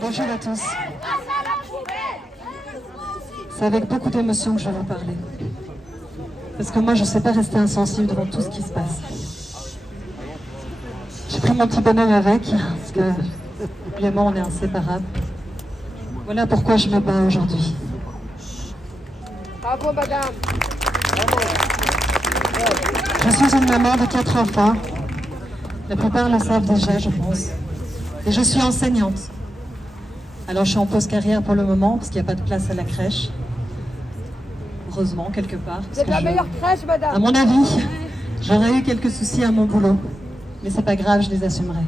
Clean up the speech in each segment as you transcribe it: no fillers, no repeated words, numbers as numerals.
Bonjour à tous. C'est avec beaucoup d'émotion que je vais vous parler. Parce que moi, je ne sais pas rester insensible devant tout ce qui se passe. J'ai pris mon petit bonhomme avec, parce que, évidemment, on est inséparables. Voilà pourquoi je me bats aujourd'hui. Bravo, madame. Je suis une maman de 4 enfants. La plupart le savent déjà, je pense. Et je suis enseignante. Alors, je suis en pause carrière pour le moment, parce qu'il n'y a pas de place à la crèche. Heureusement, quelque part. C'est la meilleure crèche, madame. À mon avis, j'aurais eu quelques soucis à mon boulot. Mais c'est pas grave, je les assumerai.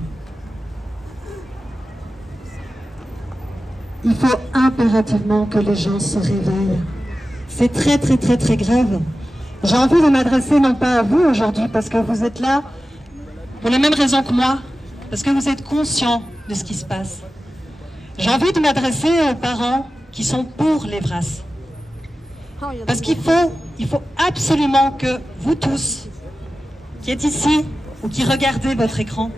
Il faut impérativement que les gens se réveillent. C'est très, très, très, très grave. J'ai envie de m'adresser non pas à vous aujourd'hui, parce que vous êtes là pour les mêmes raisons que moi, parce que vous êtes conscients de ce qui se passe. J'ai envie de m'adresser aux parents qui sont pour les VRAS. Parce qu'il faut absolument que vous tous, qui êtes ici ou qui regardez votre écran,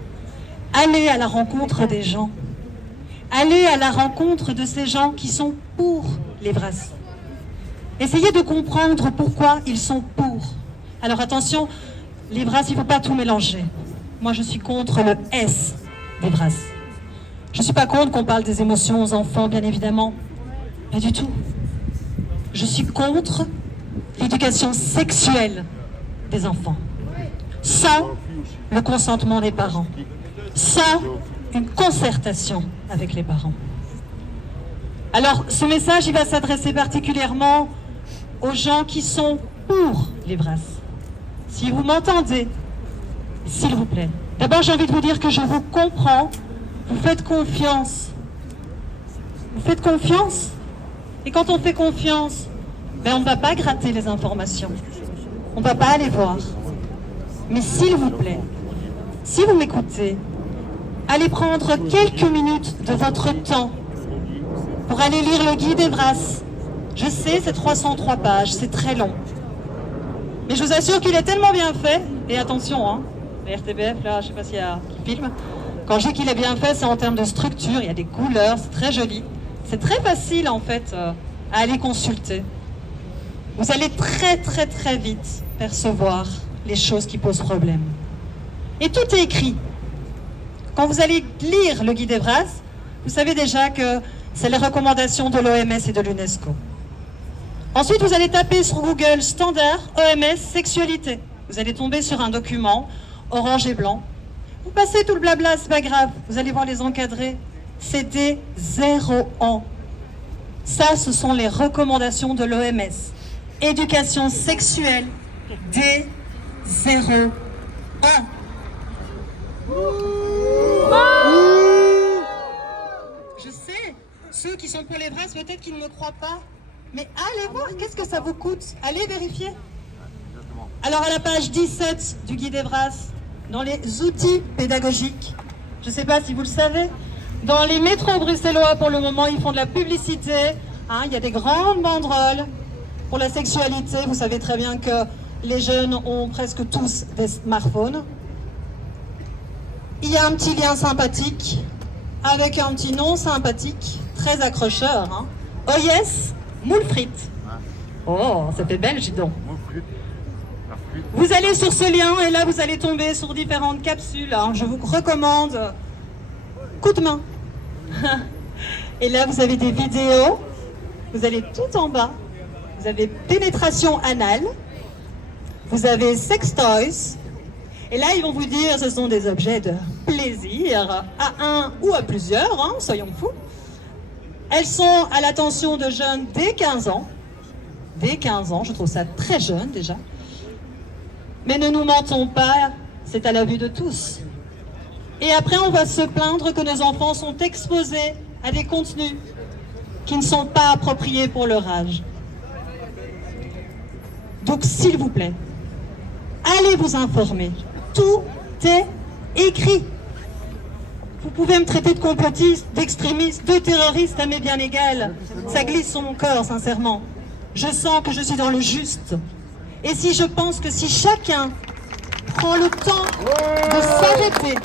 allez à la rencontre des gens. Allez à la rencontre de ces gens qui sont pour les VRAS. Essayez de comprendre pourquoi ils sont pour. Alors attention, les VRAS, il ne faut pas tout mélanger. Moi, je suis contre le S des VRAS. Je ne suis pas contre qu'on parle des émotions aux enfants, bien évidemment. Pas du tout. Je suis contre l'éducation sexuelle des enfants, sans le consentement des parents, sans une concertation avec les parents. Alors, ce message, il va s'adresser particulièrement aux gens qui sont pour les VRAS. Si vous m'entendez, s'il vous plaît. D'abord, j'ai envie de vous dire que je vous comprends. Vous faites confiance. Vous faites confiance. Et quand on fait confiance, on ne va pas gratter les informations. On ne va pas aller voir. Mais s'il vous plaît, si vous m'écoutez, allez prendre quelques minutes de votre temps pour aller lire le guide des VRAS. Je sais, c'est 303 pages, c'est très long. Mais je vous assure qu'il est tellement bien fait. Et attention, hein, la RTBF, là, je ne sais pas s'il y a qui filme. Quand je dis qu'il est bien fait, c'est en termes de structure, il y a des couleurs, c'est très joli. C'est très facile, en fait, à aller consulter. Vous allez très, très, très vite percevoir les choses qui posent problème. Et tout est écrit. Quand vous allez lire le guide des VRAS, vous savez déjà que c'est les recommandations de l'OMS et de l'UNESCO. Ensuite, vous allez taper sur Google standard OMS sexualité. Vous allez tomber sur un document orange et blanc. Vous passez tout le blabla, c'est pas grave. Vous allez voir les encadrés. C'est des 0 ans. Ça, ce sont les recommandations de l'OMS. Éducation sexuelle des 0 ans. Je sais, ceux qui sont pour les VRAS, peut-être qu'ils ne me croient pas. Mais allez voir, qu'est-ce que ça vous coûte? Allez vérifier. Alors à la page 17 du guide des VRAS, dans les outils pédagogiques, je ne sais pas si vous le savez, dans les métros bruxellois pour le moment, ils font de la publicité. Hein, il y a des grandes banderoles pour la sexualité. Vous savez très bien que les jeunes ont presque tous des smartphones. Il y a un petit lien sympathique avec un petit nom sympathique, très accrocheur. Hein. Oh yes, moule frites. Oh, ça fait belge, dis donc. Vous allez sur ce lien et là vous allez tomber sur différentes capsules. Hein. Je vous recommande coup de main. Et là vous avez des vidéos. Vous allez tout en bas. Vous avez pénétration anale. Vous avez sex toys. Et là ils vont vous dire ce sont des objets de plaisir à un ou à plusieurs, hein, soyons fous. Elles sont à l'attention de jeunes dès 15 ans. Dès 15 ans, je trouve ça très jeune déjà. Mais ne nous mentons pas, c'est à la vue de tous. Et après, on va se plaindre que nos enfants sont exposés à des contenus qui ne sont pas appropriés pour leur âge. Donc, s'il vous plaît, allez vous informer. Tout est écrit. Vous pouvez me traiter de complotiste, d'extrémiste, de terroriste, ça m'est bien égal. Ça glisse sur mon corps, sincèrement. Je sens que je suis dans le juste. Et si je pense que si chacun prend le temps de s'arrêter,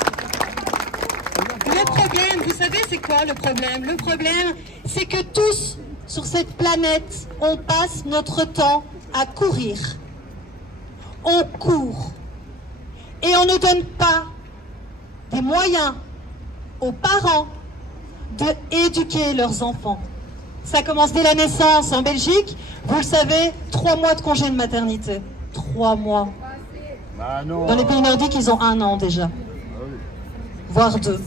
le problème, vous savez c'est quoi le problème? Le problème, c'est que tous, sur cette planète, on passe notre temps à courir. On court. Et on ne donne pas des moyens aux parents d'éduquer leurs enfants. Ça commence dès la naissance en Belgique. Vous le savez, 3 mois de congé de maternité. 3 mois. Dans les pays nordiques, ils ont 1 an déjà. Voire 2.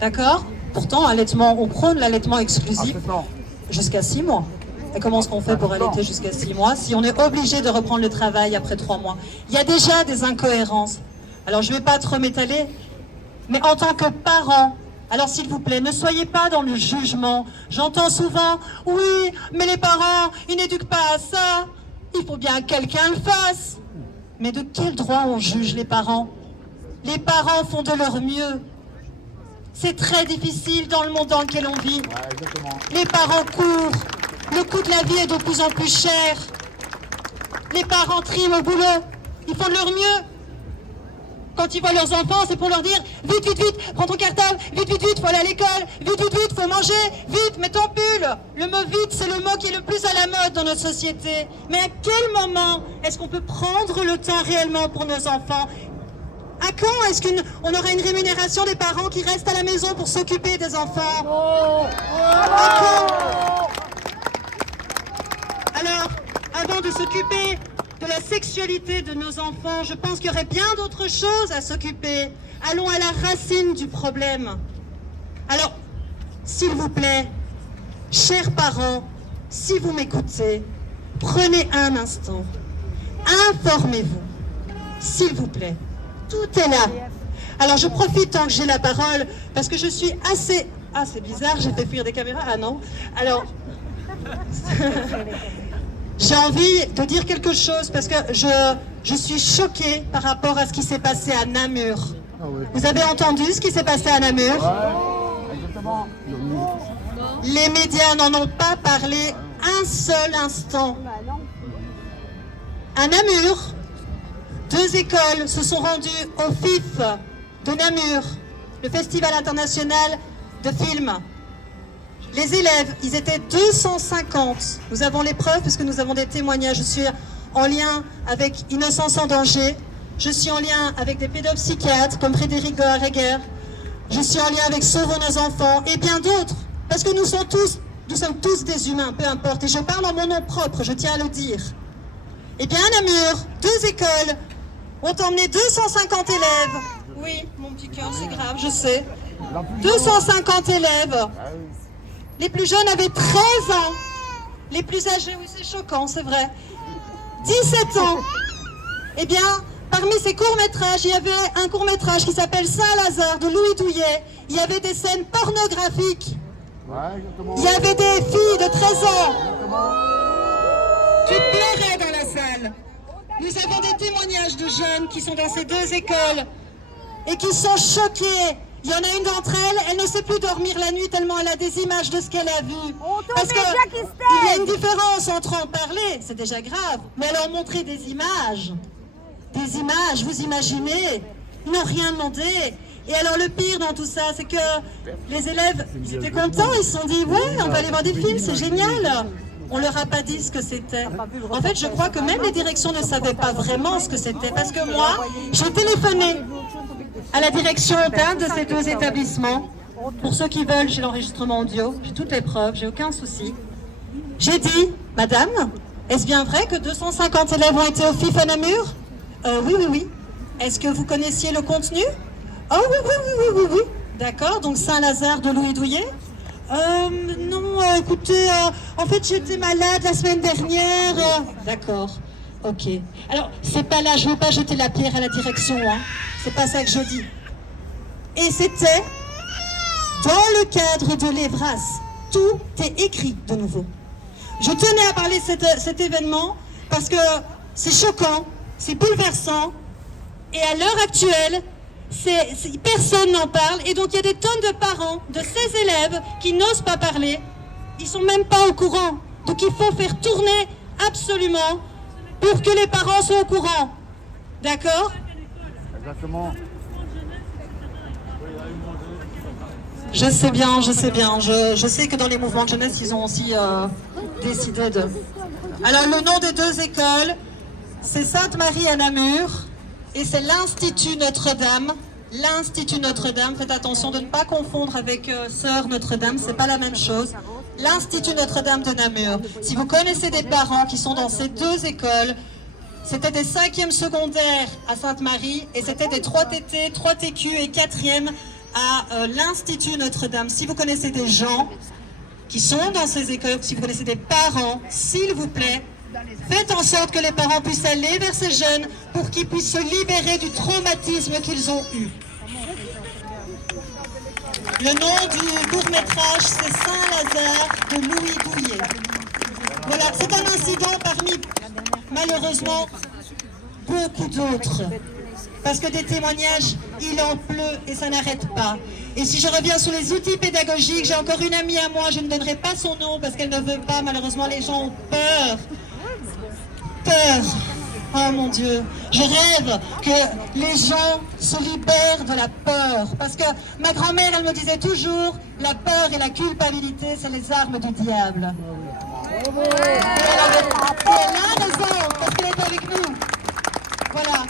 D'accord? Pourtant, allaitement, on prône l'allaitement exclusif jusqu'à 6 mois. Et comment est-ce qu'on fait pour allaiter jusqu'à 6 mois si on est obligé de reprendre le travail après 3 mois? Il y a déjà des incohérences. Alors, je ne vais pas trop m'étaler, mais en tant que parent, alors s'il vous plaît, ne soyez pas dans le jugement. J'entends souvent, oui, mais les parents, ils n'éduquent pas à ça. Il faut bien que quelqu'un le fasse. Mais de quel droit on juge les parents? Les parents font de leur mieux. C'est très difficile dans le monde dans lequel on vit. Les parents courent. Le coût de la vie est de plus en plus cher. Les parents triment au boulot. Ils font de leur mieux. Quand ils voient leurs enfants, c'est pour leur dire « Vite, vite, vite, prends ton cartable, vite, vite, vite, faut aller à l'école, vite, vite, vite, faut manger, vite, mets ton pull !» Le mot « vite », c'est le mot qui est le plus à la mode dans notre société. Mais à quel moment est-ce qu'on peut prendre le temps réellement pour nos enfants? À quand est-ce qu'on aura une rémunération des parents qui restent à la maison pour s'occuper des enfants? À quand? Alors, avant de s'occuper de la sexualité de nos enfants, je pense qu'il y aurait bien d'autres choses à s'occuper. Allons à la racine du problème. Alors, s'il vous plaît, chers parents, si vous m'écoutez, prenez un instant, informez-vous, s'il vous plaît. Tout est là. Alors, je profite tant que j'ai la parole, parce que je suis assez... Ah, c'est bizarre, j'ai fait fuir des caméras. Ah non. Alors... J'ai envie de dire quelque chose parce que je suis choquée par rapport à ce qui s'est passé à Namur. Vous avez entendu ce qui s'est passé à Namur? Les médias n'en ont pas parlé un seul instant. À Namur, 2 écoles se sont rendues au FIF de Namur, le Festival international de films. Les élèves, ils étaient 250. Nous avons les preuves parce que nous avons des témoignages. Je suis en lien avec Innocence en danger. Je suis en lien avec des pédopsychiatres comme Frédéric Gohareger. Je suis en lien avec Sauvons nos enfants et bien d'autres. Parce que nous sommes tous des humains, peu importe. Et je parle en mon nom propre, je tiens à le dire. Eh bien, à Namur, 2 écoles ont emmené 250 élèves. Oui, mon petit cœur, c'est grave, je sais. 250 élèves. Les plus jeunes avaient 13 ans. Les plus âgés, oui, c'est choquant, c'est vrai. 17 ans. Eh bien, parmi ces courts-métrages, il y avait un court-métrage qui s'appelle Saint-Lazare de Louis Douillet. Il y avait des scènes pornographiques. Il y avait des filles de 13 ans qui pleuraient dans la salle. Nous avons des témoignages de jeunes qui sont dans ces 2 écoles et qui sont choqués. Il y en a une d'entre elles, elle ne sait plus dormir la nuit tellement elle a des images de ce qu'elle a vu. Parce qu'il y a une différence entre en parler, c'est déjà grave, mais alors montrer des images, vous imaginez, ils n'ont rien demandé. Et alors le pire dans tout ça, c'est que les élèves, ils étaient contents, ils se sont dit, ouais, on va aller voir des films, c'est génial. On leur a pas dit ce que c'était. En fait, je crois que même les directions ne savaient pas vraiment ce que c'était, parce que moi, j'ai téléphoné à la direction d'un de ces 2 établissements. Pour ceux qui veulent, j'ai l'enregistrement audio, j'ai toutes les preuves, j'ai aucun souci. J'ai dit, madame, est-ce bien vrai que 250 élèves ont été au FIF à Namur? Oui, oui, oui. Est-ce que vous connaissiez le contenu? Oh oui, oui, oui, oui, oui, oui. D'accord, donc Saint-Lazare de Louis Douillet? Non, écoutez, en fait j'étais malade la semaine dernière. D'accord, ok. Alors, c'est pas là, je ne veux pas jeter la pierre à la direction, hein. C'est pas ça que je dis. Et c'était dans le cadre de l'Evras. Tout est écrit de nouveau. Je tenais à parler de cet événement parce que c'est choquant, c'est bouleversant. Et à l'heure actuelle, Personne n'en parle. Et donc il y a des tonnes de parents de ces élèves qui n'osent pas parler. Ils sont même pas au courant. Donc il faut faire tourner absolument pour que les parents soient au courant. D'accord? Exactement. Je sais bien, je sais bien. Je sais que dans les mouvements de jeunesse, ils ont aussi décidé de... Alors, le nom des deux écoles, c'est Sainte-Marie à Namur et c'est l'Institut Notre-Dame. L'Institut Notre-Dame, faites attention de ne pas confondre avec Sœur Notre-Dame, c'est pas la même chose. L'Institut Notre-Dame de Namur. Si vous connaissez des parents qui sont dans ces deux écoles, c'était des 5e secondaires à Sainte-Marie et c'était des 3TT, 3TQ et 4e à l'Institut Notre-Dame. Si vous connaissez des gens qui sont dans ces écoles, si vous connaissez des parents, s'il vous plaît, faites en sorte que les parents puissent aller vers ces jeunes pour qu'ils puissent se libérer du traumatisme qu'ils ont eu. Le nom du court-métrage, c'est Saint-Lazare de Louis Douillet. Voilà, c'est un incident parmi, malheureusement, beaucoup d'autres. Parce que des témoignages, il en pleut et ça n'arrête pas. Et si je reviens sur les outils pédagogiques, j'ai encore une amie à moi, je ne donnerai pas son nom parce qu'elle ne veut pas, malheureusement les gens ont peur. Peur. Oh mon Dieu, je rêve que les gens se libèrent de la peur. Parce que ma grand-mère, elle me disait toujours, la peur et la culpabilité, c'est les armes du diable. Et elle a raison, parce qu'elle est avec nous. Voilà.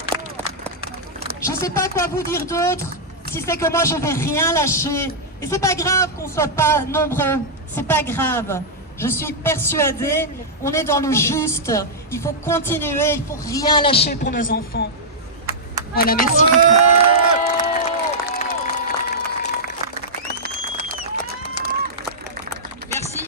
Je ne sais pas quoi vous dire d'autre, si c'est que moi je ne vais rien lâcher. Et c'est pas grave qu'on ne soit pas nombreux, c'est pas grave. Je suis persuadée, on est dans le juste. Il faut continuer, il ne faut rien lâcher pour nos enfants. Voilà, merci beaucoup.